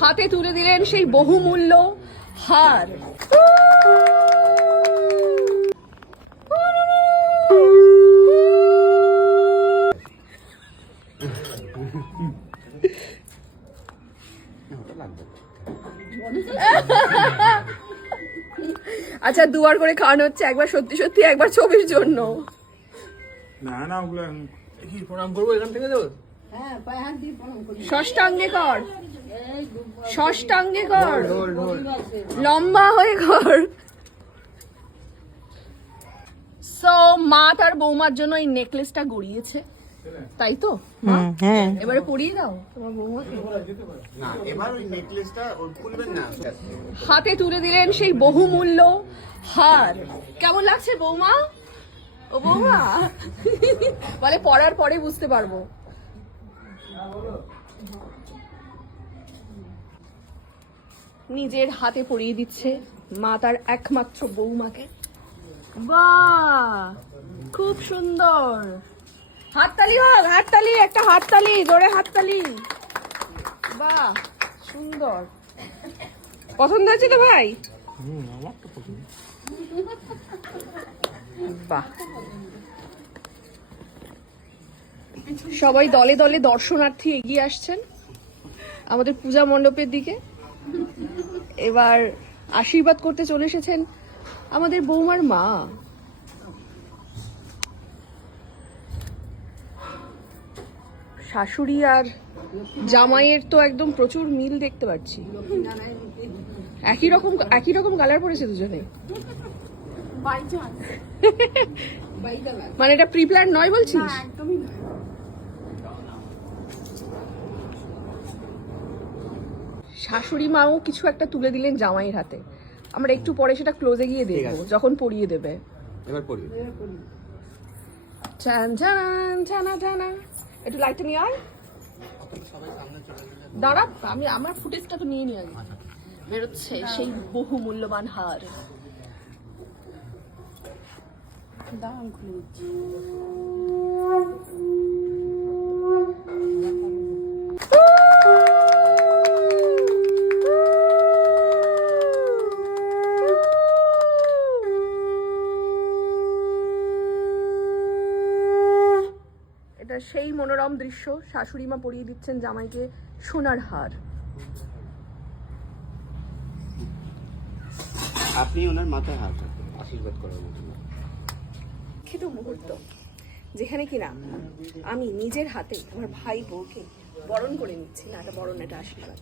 হাতে তুলে দিলেন সেই বহুমূল্য হার। আচ্ছা, দুবার করে খাওয়ানো হচ্ছে, একবার সত্যি সত্যি, একবার ছবির জন্য। না না, ওগুলো কি প্রণাম করবো এখান থেকে দেবো? ষষ্ঠাঙ্গে কর, ষষ্ঠাঙ্গে কর, লম্বা হয়ে কর। সো মা তার বৌমার জন্য এই নেকলেসটা গড়িয়েছে, তাই তো? হ্যাঁ, এবারে পরিয়ে দাও তোমার বৌমাকে। না, এবার ওই নেকলেসটা খুলবেন না। হাতে তুলে দিলেন সেই বহুমূল্য হার। কেমন লাগছে বৌমা? ও বৌমা বলে পরার পরে বুঝতে পারবো। নিজের হাতে পরিয়ে দিচ্ছে মা তার একমাত্র বৌমাকে। বাহ, খুব সুন্দর। হাততালি হোক, হাততালি, একটা হাততালি, জোরে হাততালি। বাহ, সুন্দর। পছন্দ হয়েছে তো ভাই? বাহ। সবাই দলে দলে দর্শনার্থী এগিয়ে আসছেন আমাদের পূজা মণ্ডপের দিকে। এবার আশীর্বাদ করতে চলে এসেছেন আমাদের বৌমার মা। শাশুড়ি আর জামাইয়ের তো একদম প্রচুর মিল দেখতে পাচ্ছি। একই রকম কালার পরেছে দুজনে। মানে এটা প্রি প্ল্যান নয় বলছিস? শাশুড়ি মাও কিছু একটা তুলে দিলেন জামাইয়ের হাতে। আমরা একটু পরে সেটা ক্লোজে গিয়ে দেখবো যখন পরিয়ে দেবে। এবার পড়ি। একটু লাইটটা নিয়ে আয়। দাঁড়া, আমার ফুটেজটা তো নিয়ে আগে। বেরোচ্ছে সেই বহু মূল্যবান হার। দাঁড়ান, খুলে দিচ্ছি। এটা সেই মনোরম দৃশ্য, শাশুড়ি মা পরিয়ে দিচ্ছেন জামাইকে সোনার হার। আপনি ওনার মাথায় হাত রাখুন আশীর্বাদ করার মতো। খিত মুহূর্ত যেখানে কিনা আমি নিজের হাতে আমার ভাই বউকে বরণ করে নিচ্ছি। না, এটা বরণ, এটা আশীর্বাদ।